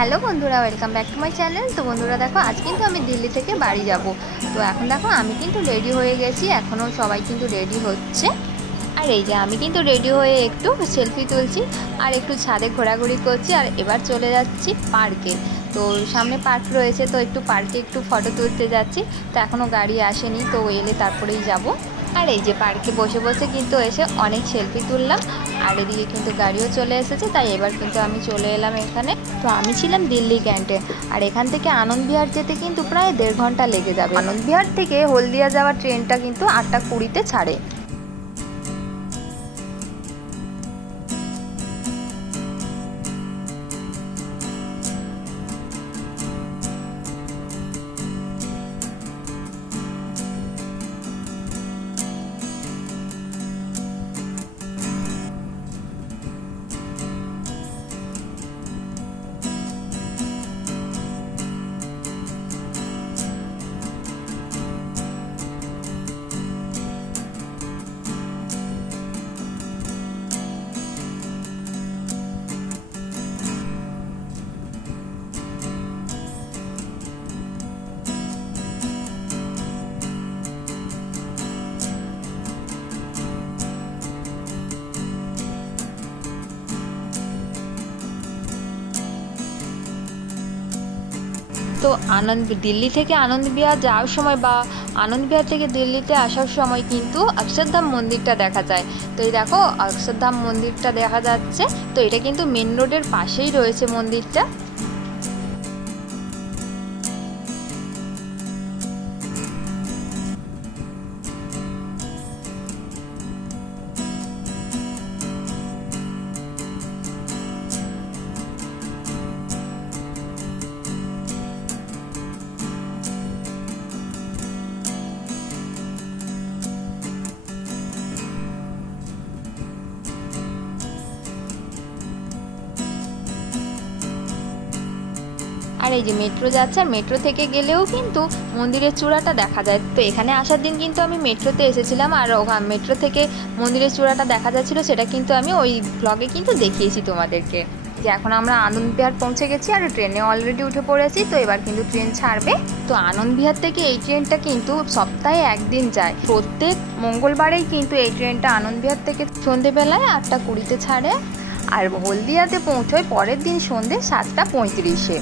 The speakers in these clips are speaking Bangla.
হ্যালো বন্ধুরা, welcome back to my channel. তো বন্ধুরা দেখো, আজ কিন্তু আমি দিল্লি থেকে বাড়ি যাব। তো এখন দেখো আমি কিন্তু রেডি হয়ে গেছি, এখনও সবাই কিন্তু রেডি হচ্ছে। আর এই যে আমি কিন্তু রেডি হয়ে একটু সেলফি তুলছি আর একটু ছাদে ঘোরাঘুরি করছি। আর এবার চলে যাচ্ছি পার্কে। তো সামনে পার্ক রয়েছে, তো একটু পার্কে একটু ফটো তুলতে যাচ্ছি। তো এখনও গাড়ি আসেনি, তো এলে তারপরেই যাব। আর এই যে পার্কে বসে বসে কিন্তু এসে অনেক সেলফি তুললাম। আর এদিকে কিন্তু গাড়িও চলে এসেছে, তাই এবার কিন্তু আমি চলে এলাম এখানে। তো আমি ছিলাম দিল্লি ক্যান্টে, আর এখান থেকে আনন্দ বিহার যেতে কিন্তু প্রায় 1.5 ঘন্টা লেগে যাবে। আনন্দ বিহার থেকে হলদিয়া যাওয়ার ট্রেনটা কিন্তু 8:20-তে ছাড়ে। তো দিল্লি থেকে আনন্দ বিহার যাওয়ার সময় বা আনন্দ বিহার থেকে দিল্লিতে আসার সময় কিন্তু অক্ষরধাম মন্দিরটা দেখা যায়। তো এই দেখো অক্ষরধাম মন্দিরটা দেখা যাচ্ছে। তো এটা কিন্তু মেন রোডের পাশেই রয়েছে মন্দিরটা। আর এই যে মেট্রো যাচ্ছে, আর মেট্রো থেকে গেলেও কিন্তু মন্দিরের চূড়াটা দেখা যায়। তো এখানে আসার দিন কিন্তু আমি মেট্রোতে এসেছিলাম, আর মেট্রো থেকে মন্দিরের চূড়াটা দেখা যাচ্ছিল, সেটা কিন্তু আমি ওই ব্লগে কিন্তু দেখিয়েছি তোমাদেরকে। যে এখন আমরা আনন্দ বিহার পৌঁছে গেছি, আর ট্রেনে অলরেডি উঠে পড়েছি। তো এবার কিন্তু ট্রেন ছাড়বে। তো আনন্দ বিহার থেকে এই ট্রেনটা কিন্তু সপ্তাহে একদিন যায়। প্রত্যেক মঙ্গলবারেই কিন্তু এই ট্রেনটা আনন্দ বিহার থেকে সন্ধেবেলায় 8:20-তে ছাড়ে, আর হলদিয়াতে পৌঁছয় পরের দিন সন্ধে 7:35-এ।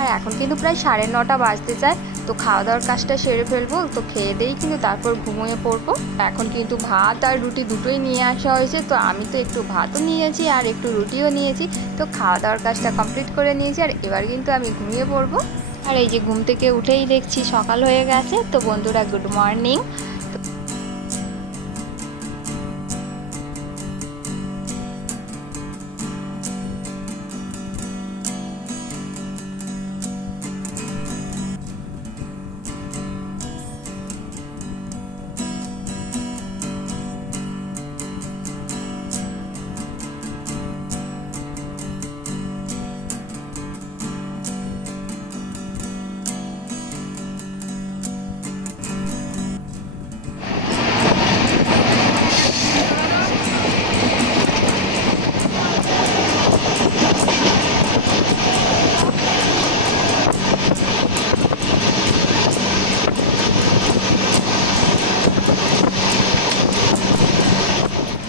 আর এখন কিন্তু প্রায় 9:30 বাজতে চায়। তো খাওয়া দাওয়ার কাজটা সেরে ফেলবো। তো খেয়ে দিয়েই কিন্তু তারপর ঘুমিয়ে পড়বো। এখন কিন্তু ভাত আর রুটি দুটোই নিয়ে আসা হয়েছে। তো আমি তো একটু ভাতও নিয়েছি আর একটু রুটিও নিয়েছি। তো খাওয়া দাওয়ার কাজটা কমপ্লিট করে নিয়েছি, আর এবার কিন্তু আমি ঘুমিয়ে পড়বো। আর এই যে ঘুম থেকে উঠেই দেখছি সকাল হয়ে গেছে। তো বন্ধুরা, গুড মর্নিং।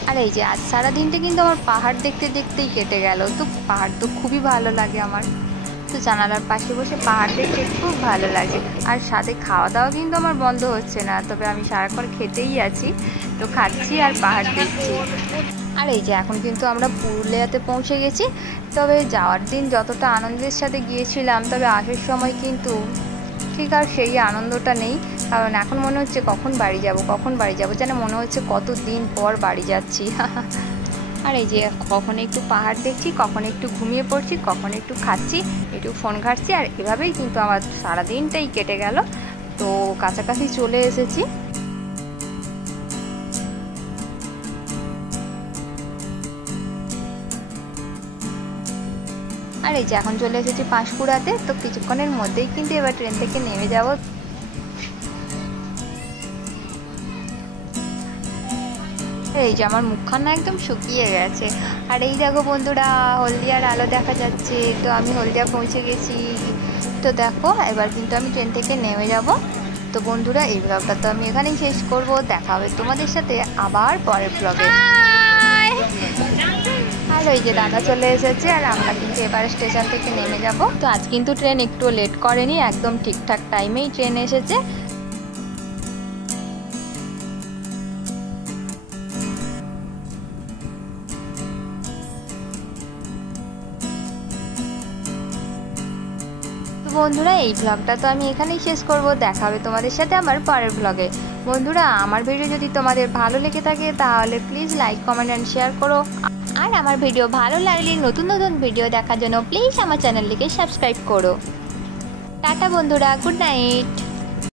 আর এই যে আজ সারা দিনটা কিন্তু আমার পাহাড় দেখতে দেখতেই কেটে গেল। তো পাহাড় তো খুবই ভালো লাগে আমার। তো তো জানালার পাশে বসে পাহাড় দেখতে খুব ভালো লাগে। আর সাথে খাওয়া দাওয়া কিন্তু আমার বন্ধ হচ্ছে না, তবে আমি সারাক্ষণ খেতেই আছি, তো খাচ্ছি আর পাহাড় দেখছি। আর এই যে এখন কিন্তু আমরা পুরুলিয়াতে পৌঁছে গেছি। তবে যাওয়ার দিন যতটা আনন্দের সাথে গিয়েছিলাম, তবে আসার সময় কিন্তু ঠিক আর সেই আনন্দটা নেই। কারণ এখন মনে হচ্ছে কখন বাড়ি যাব, যেন মনে হচ্ছে কত দিন পর বাড়ি যাচ্ছি। আর এই যে কখন একটু পাহাড় দেখছি, কখন একটু ঘুমিয়ে পড়ছি, কখন একটু খাচ্ছি, একটু ফোন ঘাঁটছি, আর এভাবেই কিন্তু আমার সারাদিনটাই কেটে গেল। তো কাছাকাছি চলে এসেছি। আর এই যে এখন চলে এসেছি পাঁশকুড়াতে। তো কিছুক্ষণের মধ্যেই কিন্তু এবার ট্রেন থেকে নেমে যাব। এই যে আমার মুখখানা একদম শুকিয়ে গেছে। আর এই দেখো বন্ধুরা, হলদিয়ার আলো দেখা যাচ্ছে। তো আমি হলদিয়া পৌঁছে গেছি। তো দেখো এবার কিন্তু আমি ট্রেন থেকে নেমে যাব। তো বন্ধুরা, এই ব্লগটা তো আমি এখানেই শেষ করব। দেখা হবে তোমাদের সাথে আবার পরের ব্লগে। আর ওই যে দাদা চলে এসেছে, আর আমরা কিন্তু এবার স্টেশন থেকে নেমে যাব। তো আজ কিন্তু ট্রেন একটু লেট করেনি, একদম ঠিকঠাক টাইমেই ট্রেন এসেছে। বন্ধুরা, এই ব্লগটা তো আমি এখানেই শেষ করব। দেখা হবে তোমাদের সাথে আমার পরের ব্লগে। বন্ধুরা, আমার ভিডিও যদি তোমাদের ভালো লেগে থাকে তাহলে please like, comment and share করো। আর আমার ভিডিও ভালো লাগলে নতুন নতুন ভিডিও দেখার জন্য প্লিজ আমার চ্যানেলটিকে সাবস্ক্রাইব করো। টাটা বন্ধুরা, গুড নাইট।